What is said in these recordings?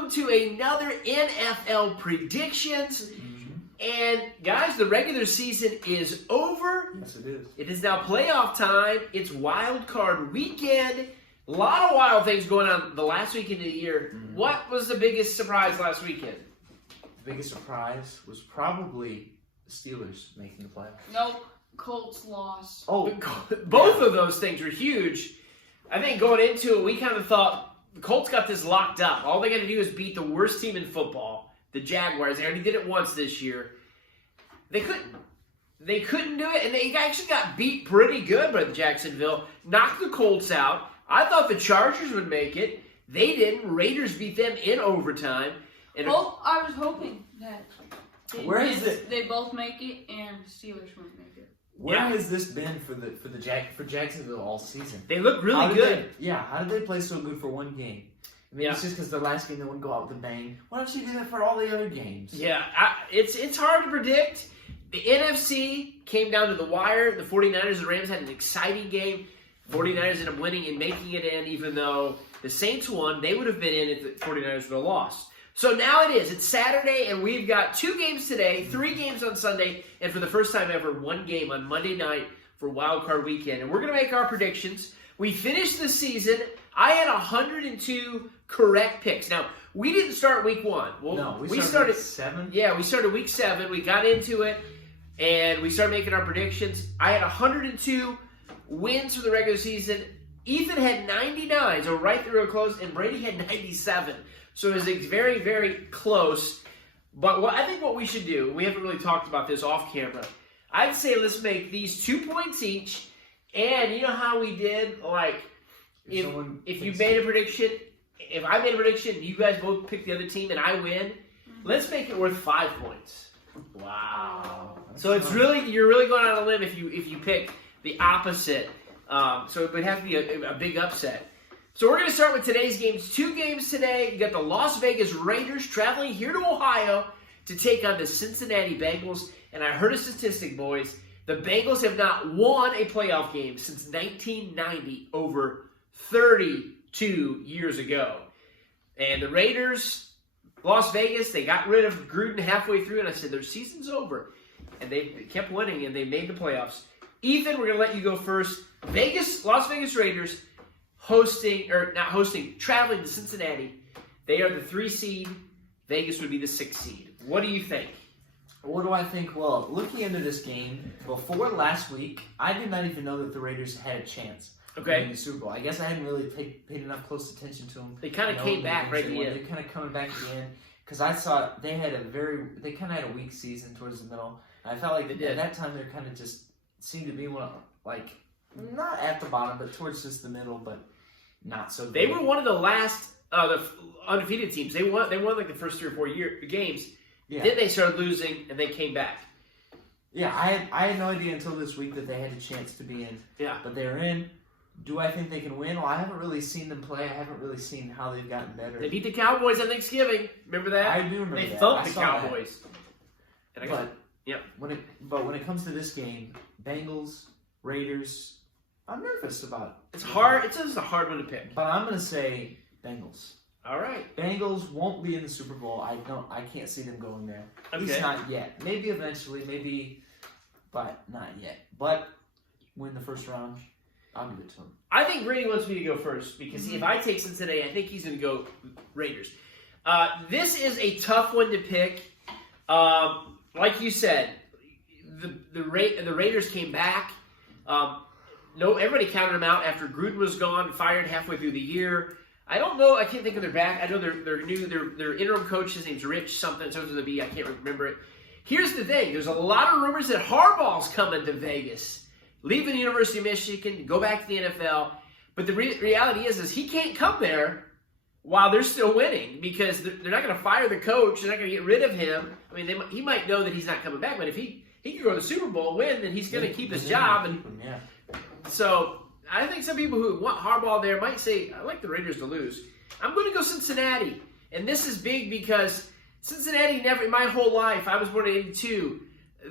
welcome to another NFL Predictions. And guys, the regular season is over. Yes, it is. It is now playoff time. It's Wildcard weekend. A lot of wild things going on the last weekend of the year. What was the biggest surprise last weekend? The biggest surprise was probably the Steelers making the playoffs. Nope. Colts lost. Oh, both of those things were huge. I think going into it, we kind of thought the Colts got this locked up. All they got to do is beat the worst team in football, the Jaguars. They already did it once this year. They couldn't. They couldn't do it, and they actually got beat pretty good by Jacksonville. Knocked the Colts out. I thought the Chargers would make it. They didn't. Raiders beat them in overtime. And I was hoping that they both make it and the Steelers won't make it. Where has this been for Jacksonville all season? They look really good. How did they play so good for one game? I mean, it's just because the last game they wouldn't go out with a bang. Why don't you do that for all the other games? Yeah, it's hard to predict. The NFC came down to the wire. The 49ers and Rams had an exciting game. 49ers ended up winning and making it in, even though the Saints won. They would have been in if the 49ers would have lost. So now it is. It's Saturday, and we've got 2 games today, 3 games on Sunday, and for the first time ever, 1 game on Monday night for Wildcard Weekend. And we're going to make our predictions. We finished the season. I had 102 correct picks. Now, we didn't start week 1. Well, no, we started week 7. Yeah, we started week 7. We got into it, and we started making our predictions. I had 102 wins for the regular season. Ethan had 99, so right there real close, and Brady had 97. So it was very, very close. But I think what we should do, we haven't really talked about this off camera. I'd say let's make these 2 points each. And you know how we did, like, if you made a prediction, if I made a prediction, you guys both pick the other team and I win, let's make it worth 5 points. Wow. So it's you're really going on a limb if you pick the opposite. So it would have to be a big upset. So we're going to start with today's games. 2 games today. You got the Las Vegas Raiders traveling here to Ohio to take on the Cincinnati Bengals. And I heard a statistic, boys. The Bengals have not won a playoff game since 1990, over 32 years ago. And the Raiders, Las Vegas, they got rid of Gruden halfway through, and I said, their season's over. And they kept winning, and they made the playoffs. Ethan, we're going to let you go first. Las Vegas Raiders, traveling to Cincinnati. They are the 3 seed. Vegas would be the 6 seed. What do you think? What do I think? Well, looking into this game, before last week, I did not even know that the Raiders had a chance of winning the Super Bowl. I guess I hadn't really paid enough close attention to them. They kind of came back right at the end. They're kind of coming back at the end because I saw they kind of had a weak season towards the middle. And I felt like at that time they kind of just seemed to be not at the bottom, but towards just the middle, but not so good. They were one of the last the undefeated teams. They won like the first 3 or 4 games. Yeah. Then they started losing, and they came back. Yeah, I had no idea until this week that they had a chance to be in. Yeah. But they're in. Do I think they can win? Well, I haven't really seen them play. I haven't really seen how they've gotten better. They beat the Cowboys on Thanksgiving. Remember that? I do remember that. They thumped the Cowboys. But when it comes to this game, Bengals, Raiders, I'm nervous about it. It's hard. It's just a hard one to pick. But I'm going to say Bengals. All right. Bengals won't be in the Super Bowl. I can't see them going there. At least not yet. Maybe eventually, but not yet. But win the first round, I'll give it to them. I think Brady wants me to go first because if I take Cincinnati, I think he's going to go Raiders. This is a tough one to pick. Like you said, the Raiders came back. Everybody counted them out after Gruden was gone, fired halfway through the year. I don't know. I can't think of their back. I know their interim coach. His name's Rich something. It starts with a B. I can't remember it. Here's the thing. There's a lot of rumors that Harbaugh's coming to Vegas, leaving the University of Michigan, go back to the NFL. But the reality is he can't come there while they're still winning because they're not going to fire the coach. They're not going to get rid of him. I mean, he might know that he's not coming back, but if he can go to the Super Bowl, win, then he's going to keep his job. So I think some people who want Harbaugh there might say, I like the Raiders to lose. I'm going to go Cincinnati. And this is big because Cincinnati never, in my whole life, I was born in 82,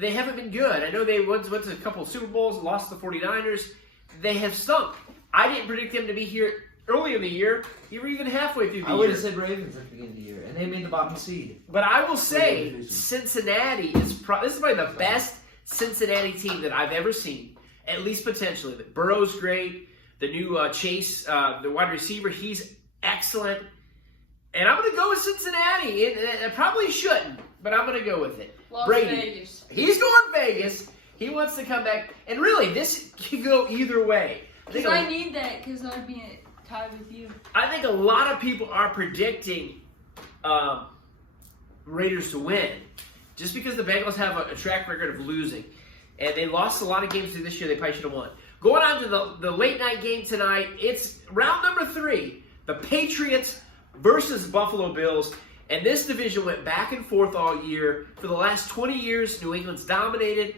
they haven't been good. I know they went to a couple of Super Bowls, lost to the 49ers. They have stunk. I didn't predict them to be here early in the year, you were even halfway through the I year. would have said Ravens at the beginning of the year, and they made the bottom seed. But I will say, Cincinnati is this is probably the best Cincinnati team that I've ever seen, at least potentially. Burrow's great. The new Chase, the wide receiver, he's excellent. And I'm going to go with Cincinnati. I probably shouldn't, but I'm going to go with it. Las Brady. Vegas. He's going Vegas. He wants to come back. And really, this could go either way. Because I need that, because I'd be a tie with you. I think a lot of people are predicting Raiders to win, just because the Bengals have a track record of losing. And they lost a lot of games this year they probably should have won. Going on to the late night game tonight, it's round number 3. The Patriots versus Buffalo Bills. And this division went back and forth all year. For the last 20 years, New England's dominated.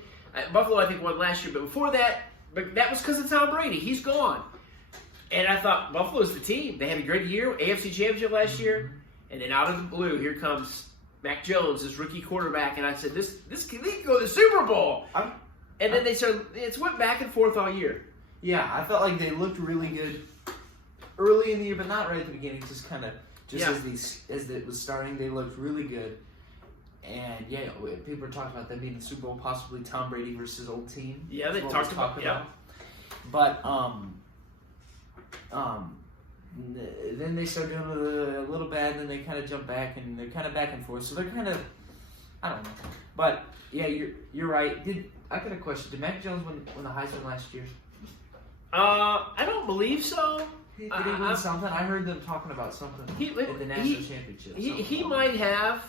Buffalo, I think, won last year. But before that, that was because of Tom Brady. He's gone. And I thought, Buffalo's the team. They had a great year, AFC Championship last year. And then out of the blue, here comes Mac Jones, this rookie quarterback. And I said, this can go to the Super Bowl. And then it's went back and forth all year. Yeah, I felt like they looked really good early in the year, but not right at the beginning. Just kind of, as it was starting, they looked really good. And yeah, people are talking about them being the Super Bowl, possibly Tom Brady versus old team. Yeah, they talked about it. Yeah. But then they start doing a little bad, and then they kind of jump back, and they're kind of back and forth. So they're kind of, I don't know. But yeah, you're right. I got a question. Did Mac Jones win the Heisman last year? I don't believe so. Did he win something? I heard them talking about something at the national championship. He might have.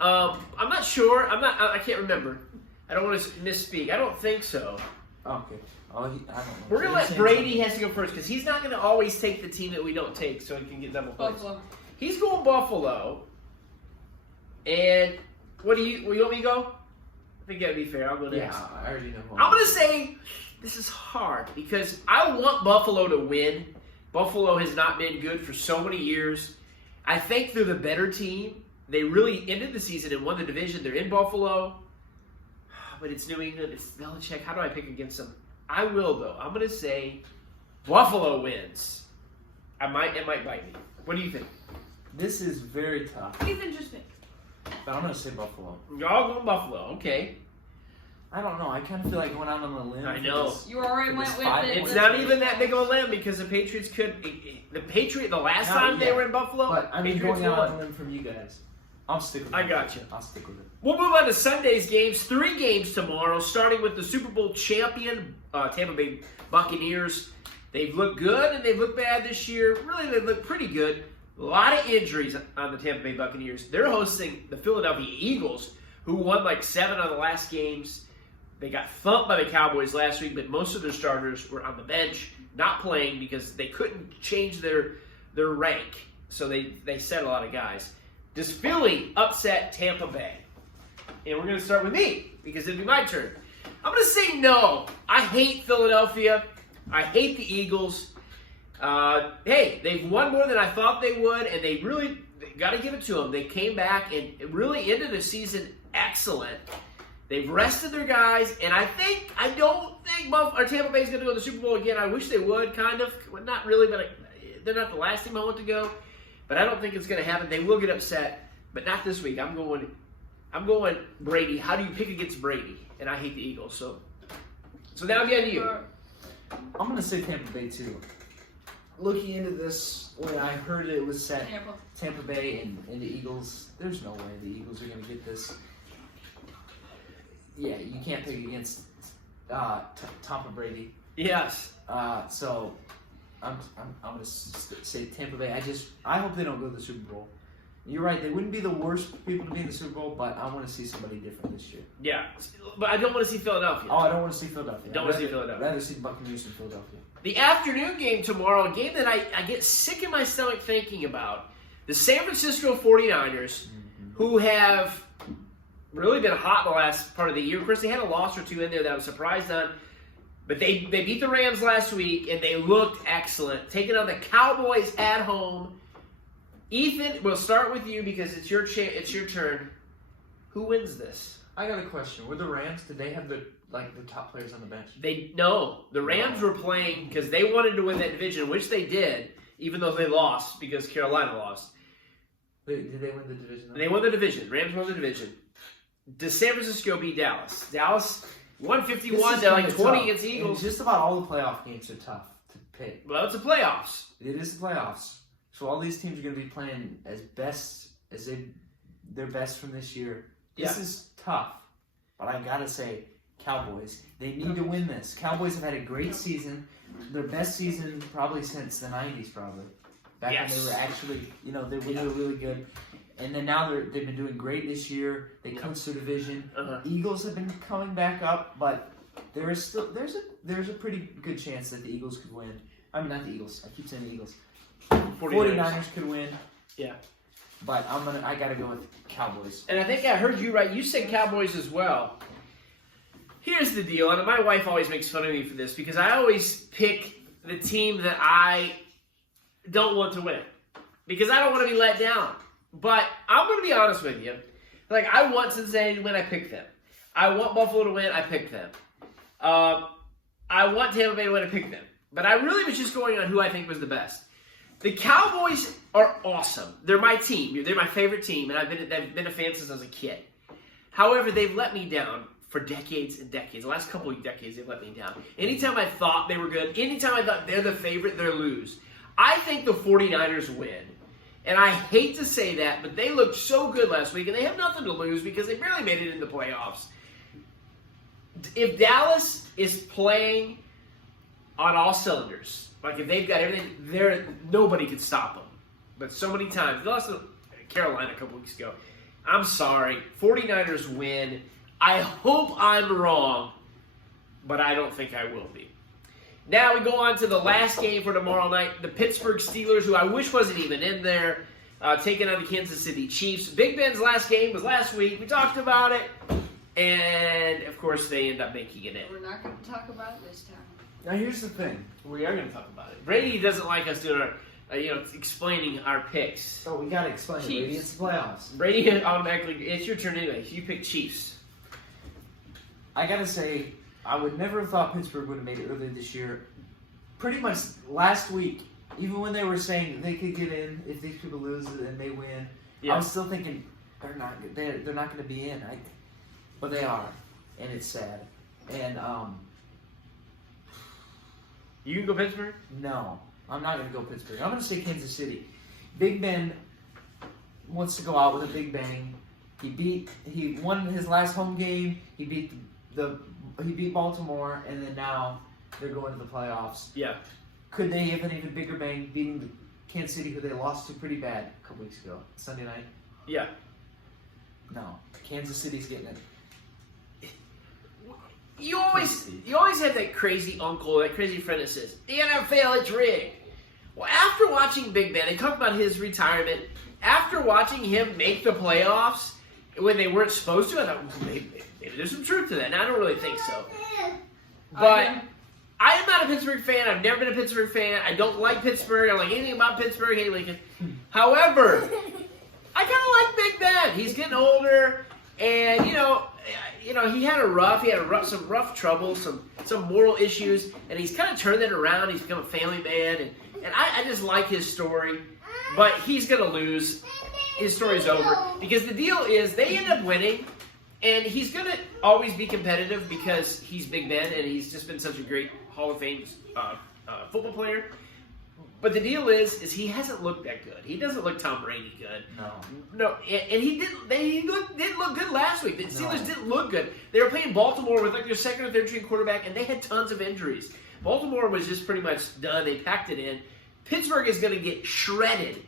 I'm not sure. I can't remember. I don't want to misspeak. I don't think so. Okay. I don't know. We're gonna let Brady has to go first because he's not gonna always take the team that we don't take, so he can get double points. Buffalo. He's going Buffalo. And what do you want me to go? I think that'd be fair. I'll go next. Yeah, I already know. I'm gonna say this is hard because I want Buffalo to win. Buffalo has not been good for so many years. I think they're the better team. They really ended the season and won the division. They're in Buffalo. But it's New England. It's Belichick. How do I pick against them? I will, though. I'm going to say Buffalo wins. It might bite me. What do you think? This is very tough. He's interesting. But I'm going to say Buffalo. Y'all going Buffalo. Okay. I don't know. I kind of feel like going out on a limb. I know. You already went with it. It's not even that big of a limb because the Patriots could. The last time they were in Buffalo, but I mean, Patriots going out won. on a limb from you guys. I'll stick with it. I got you. I'll stick with it. We'll move on to Sunday's games. 3 games tomorrow, starting with the Super Bowl champion Tampa Bay Buccaneers. They've looked good and they've looked bad this year. Really, they've looked pretty good. A lot of injuries on the Tampa Bay Buccaneers. They're hosting the Philadelphia Eagles, who won like 7 of the last games. They got thumped by the Cowboys last week, but most of their starters were on the bench, not playing because they couldn't change their rank. So they set a lot of guys. Does Philly upset Tampa Bay? And we're going to start with me because it'll be my turn. I'm going to say no. I hate Philadelphia. I hate the Eagles. Hey, they've won more than I thought they would, and they got to give it to them. They came back and really ended the season excellent. They've rested their guys, and I don't think Tampa Bay's going to go to the Super Bowl again. I wish they would, kind of. Well, not really, but they're not the last team I want to go. But I don't think it's going to happen. They will get upset, but not this week. I'm going Brady. How do you pick against Brady? And I hate the Eagles, so now I'm getting to you. I'm going to say Tampa Bay, too. Looking into this, when I heard it was set Tampa Bay and the Eagles, there's no way the Eagles are going to get this. Yeah, you can't pick against Tampa Brady. Yes. So I'm going to say Tampa Bay. I hope they don't go to the Super Bowl. You're right. They wouldn't be the worst people to be in the Super Bowl, but I want to see somebody different this year. Yeah, but I don't want to see Philadelphia. Oh, I don't want to see Philadelphia. Don't want to see Philadelphia. I'd rather see the Buccaneers than Philadelphia. The afternoon game tomorrow, a game that I get sick in my stomach thinking about. The San Francisco 49ers, who have really been hot in the last part of the year. Of course, they had a loss or two in there that I was surprised on. But they beat the Rams last week, and they looked excellent. Taking on the Cowboys at home. Ethan, we'll start with you because it's your turn. Who wins this? I got a question. Were the Rams, did they have the top players on the bench? The Rams were playing because they wanted to win that division, which they did. even though they lost because Carolina lost. Wait, did they win the division? They won the division. Rams won the division. San Francisco beat Dallas. Dallas 151 to like 20 against the Eagles. And just about all the playoff games are tough to pick. Well, it's the playoffs. It is the playoffs. So all these teams are going to be playing their best from this year. This is tough. But I got to say, Cowboys, they need to win this. Cowboys have had a great season. Their best season probably since the 90s, probably. Back when they were actually, they were really good. And then now they've been doing great this year. They clinched their division. Eagles have been coming back up, but there's a pretty good chance that the Eagles could win. I mean, not the Eagles. I keep saying the Eagles. 49ers could win. Yeah. But I gotta go with Cowboys. And I think I heard you right. You said Cowboys as well. Here's the deal, and my wife always makes fun of me for this because I always pick the team that I don't want to win because I don't want to be let down. But I'm going to be honest with you. Like, I want Cincinnati to win, I pick them. I want Buffalo to win, I pick them. I want Tampa Bay to win, I pick them. But I really was just going on who I think was the best. The Cowboys are awesome. They're my team. They're my favorite team, and I've been a fan since I was a kid. However, they've let me down for decades and decades. The last couple of decades, they've let me down. Anytime I thought they were good, anytime I thought they're the favorite, they'll lose. I think the 49ers win. And I hate to say that, but they looked so good last week, and they have nothing to lose because they barely made it in the playoffs. If Dallas is playing on all cylinders, like if they've got everything, nobody can stop them. But so many times, they lost to Carolina a couple weeks ago. I'm sorry. 49ers win. I hope I'm wrong, but I don't think I will be. Now we go on to the last game for tomorrow night. The Pittsburgh Steelers, who I wish wasn't even in there, taking on the Kansas City Chiefs. Big Ben's last game was last week. We talked about it. And, of course, they end up making it in. We're not going to talk about it this time. Now, here's the thing. We are going to talk about it. Brady doesn't like us doing our, explaining our picks. So we got to explain it, Brady. It's the playoffs. Brady automatically, it's your turn anyway. You pick Chiefs. I got to say, I would never have thought Pittsburgh would have made it earlier this year. Pretty much last week, even when they were saying they could get in if these people lose and they win, I was still thinking they're not going to be in. But they are, and it's sad. And you can go Pittsburgh? No, I'm not going to go Pittsburgh. I'm going to say Kansas City. Big Ben wants to go out with a big bang. He won his last home game. He beat Baltimore, and then now they're going to the playoffs. Yeah. Could they have an even bigger bang beating the Kansas City, who they lost to pretty bad a couple weeks ago, Sunday night? Yeah. No, Kansas City's getting it. You always have that crazy uncle, that crazy friend that says, the NFL, it's rigged. Well, after watching Big Ben, they talked about his retirement. After watching him make the playoffs when they weren't supposed to, I thought, well, maybe there's some truth to that. And I don't really think so. But I am not a Pittsburgh fan. I've never been a Pittsburgh fan. I don't like Pittsburgh. I don't like anything about Pittsburgh. I hate Lincoln. However, I kind of like Big Ben. He's getting older, and he had some rough trouble, some moral issues, and he's kind of turned that around. He's become a family man, and I just like his story. But he's gonna lose. His story's over because the deal is they end up winning, and he's gonna always be competitive because he's Big Ben and he's just been such a great Hall of Fame football player. But the deal is he hasn't looked that good. He doesn't look Tom Brady good. No, and he didn't look good last week. The Steelers didn't look good. They were playing Baltimore with like their second or third string quarterback, and they had tons of injuries. Baltimore was just pretty much done. They packed it in. Pittsburgh is going to get shredded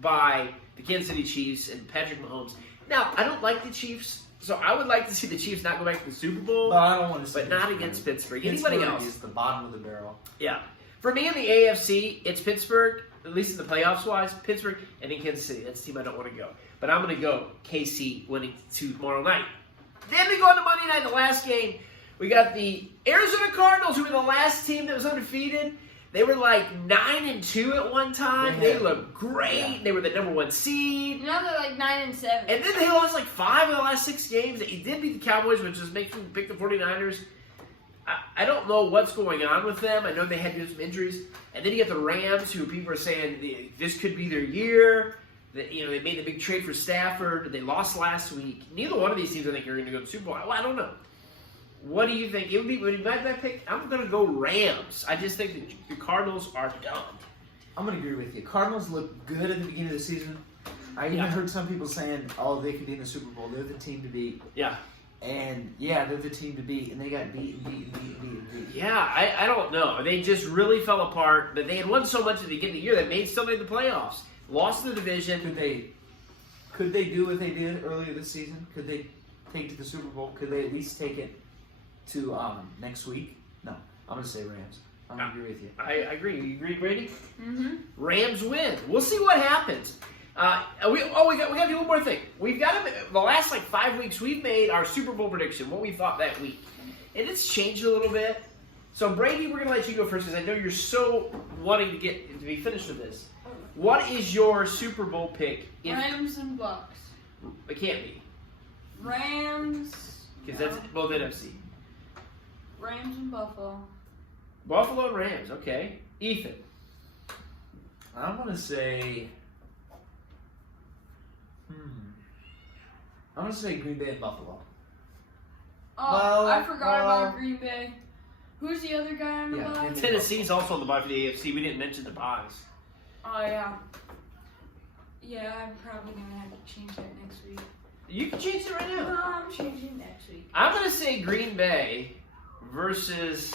by the Kansas City Chiefs and Patrick Mahomes. Now, I don't like the Chiefs, so I would like to see the Chiefs not go back to the Super Bowl. But I don't want to see but not against Pittsburgh. Pittsburgh Anybody else? Is the bottom of the barrel. Yeah. For me in the AFC, it's Pittsburgh, at least in the playoffs-wise, Pittsburgh, and then Kansas City. That's the team I don't want to go. But I'm going to go KC winning tomorrow night. Then we go on to Monday night, the last game. We got the Arizona Cardinals, who were the last team that was undefeated. They were like 9-2 at one time. They looked great. Yeah. They were the number 1 seed. Now they're like 9-7. And then they lost like 5 of the last 6 games. They did beat the Cowboys, which just makes them pick the 49ers. I don't know what's going on with them. I know they had some injuries. And then you get the Rams, who people are saying this could be their year. That, they made the big trade for Stafford. They lost last week. Neither one of these teams I think are going to go to the Super Bowl. Well, I don't know. What do you think? It would be my pick. I'm going to go Rams. I just think that the Cardinals are dumb. I'm going to agree with you. Cardinals look good at the beginning of the season. I even heard some people saying, "Oh, they could be in the Super Bowl. They're the team to beat." Yeah. And they're the team to beat, and they got beat. Yeah, I don't know. They just really fell apart. But they had won so much at the beginning of the year they still made the playoffs. Lost the division. Could they do what they did earlier this season? Could they take it to the Super Bowl? Could they at least take it to next week? No, I'm going to say Rams. I'm going to agree with you. I agree. You agree, Brady? Mm-hmm. Rams win. We'll see what happens. We got to do one more thing. We've got the last 5 weeks. We've made our Super Bowl prediction, what we thought that week, and it's changed a little bit. So Brady, we're gonna let you go first because I know you're so wanting to be finished with this. What is your Super Bowl pick? Rams and Bucks. It can't be Rams. because that's both NFC. Rams and Buffalo. Buffalo and Rams. Okay, Ethan. I'm going to say. I'm going to say Green Bay and Buffalo. Oh, I forgot about Green Bay. Who's the other guy on the bye? Tennessee's also on the bye for the AFC. We didn't mention the buys. Oh, yeah. Yeah, I'm probably going to have to change that next week. You can change it right now. No, I'm changing next week. I'm going to say Green Bay versus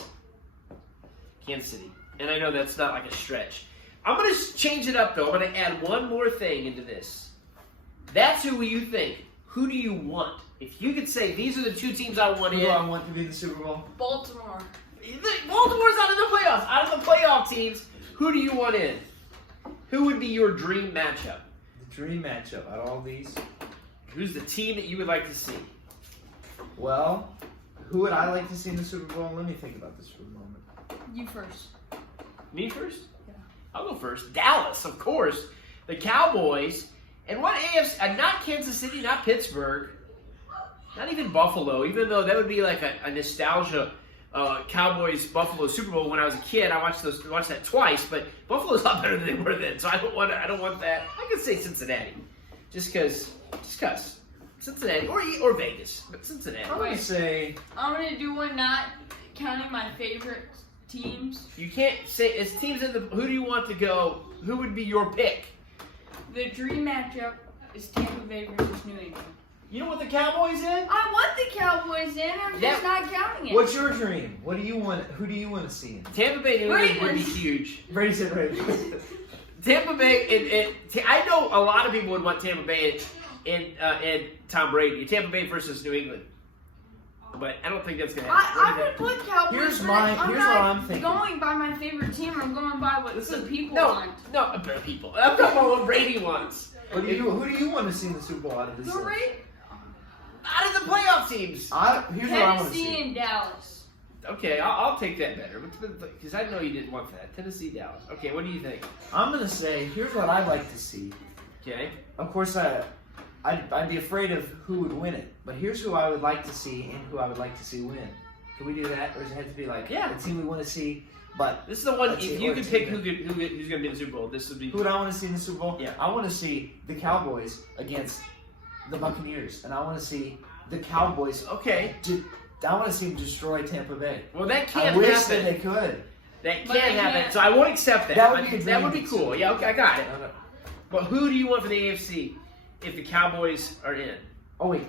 Kansas City. And I know that's not like a stretch. I'm going to change it up, though. I'm going to add one more thing into this. That's who you think. Who do you want? If you could say, these are the two teams I want in. Who do I want to be in the Super Bowl? Baltimore. Baltimore's out of the playoffs. Out of the playoff teams, who do you want in? Who would be your dream matchup? The dream matchup out of all these? Who's the team that you would like to see? Well, who would I like to see in the Super Bowl? Let me think about this for a moment. You first. Me first? Yeah. I'll go first. Dallas, of course. The Cowboys. And what AFC? Not Kansas City, not Pittsburgh. Not even Buffalo, even though that would be like a nostalgia Cowboys-Buffalo Super Bowl when I was a kid. I watched that twice, but Buffalo's a lot better than they were then, so I don't want that. I could say Cincinnati, just cause Cincinnati or Vegas, but Cincinnati. I'm gonna say I'm gonna do one not counting my favorite teams. You can't say it's teams in the. Who do you want to go? Who would be your pick? The dream matchup is Tampa Bay versus New England. You know what the Cowboys in? I want the Cowboys in. I'm just not counting it. What's your dream? What do you want? Who do you want to see in? Tampa Bay, New England would be huge. Brady said Ravens. Tampa Bay, I know a lot of people would want Tampa Bay and Tom Brady. Tampa Bay versus New England. But I don't think that's going to happen. I would put Cowboys. Here's what I'm thinking. I'm not going by my favorite team. I'm going by what the people want. No, people. I'm talking about what Brady wants. Who do you want to see in the Super Bowl out of this? Out of the playoff teams. Here's what I want to see. Tennessee and Dallas. Okay, I'll take that better. Because I know you didn't want that. Tennessee, Dallas. Okay, what do you think? I'm going to say, here's what I'd like to see. Okay. Of course, I'd be afraid of who would win it. But here's who I would like to see and who I would like to see win. Can we do that? Or does it have to be like the team we want to see? But this is the one, if you could pick who's going to be in the Super Bowl, this would be... Who would I want to see in the Super Bowl? Yeah. I want to see the Cowboys against the Buccaneers. And I want to see the Cowboys... Okay. I want to see them destroy Tampa Bay. Well, that can't happen. I wish that they could. That can't happen, so I won't accept that. That would be cool. Yeah, okay, I got it. But who do you want for the AFC if the Cowboys are in? Oh, wait.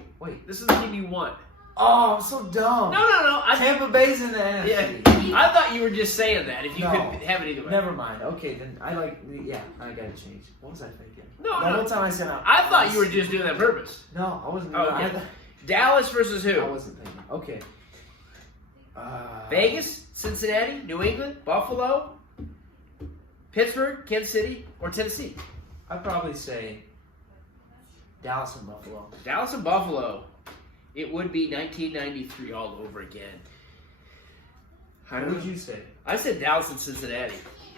This is the team you want. Oh, I'm so dumb. No. Tampa Bay's in the NFC. Yeah. I thought you were just saying that if you could have it either way. Never mind. Okay, then I gotta change. What was I thinking? No. The whole time I said I thought you were just doing that on purpose. No, I wasn't. Okay. Dallas versus who? I wasn't thinking. Okay. Vegas, Cincinnati, New England, Buffalo, Pittsburgh, Kansas City, or Tennessee? I'd probably say Dallas and Buffalo. Dallas and Buffalo. It would be 1993 all over again. What did you say? I said Dallas and Cincinnati.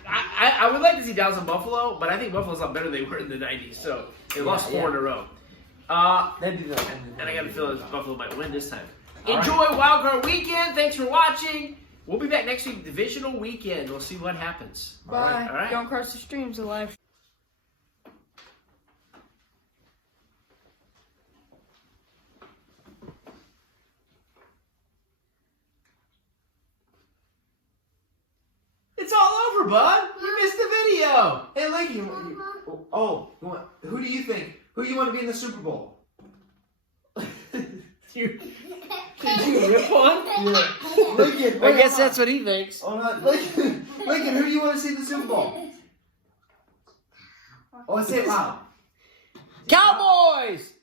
I would like to see Dallas and Buffalo, but I think Buffalo's a lot better than they were in the 90s. So they lost 4 in a row. That'd be the and I got a feeling Buffalo might win this time. Enjoy Wildcard Weekend. Thanks for watching. We'll be back next week, Divisional Weekend. We'll see what happens. Bye. All right. Don't cross the streams alive. It's all over, bud. You missed the video. Hey, Lincoln. Who do you think? Who do you want to be in the Super Bowl? Did you rip one? Yeah. Lincoln. I guess that's what he thinks. Oh, no. Lincoln, who do you want to see in the Super Bowl? Oh, say it loud. Cowboys!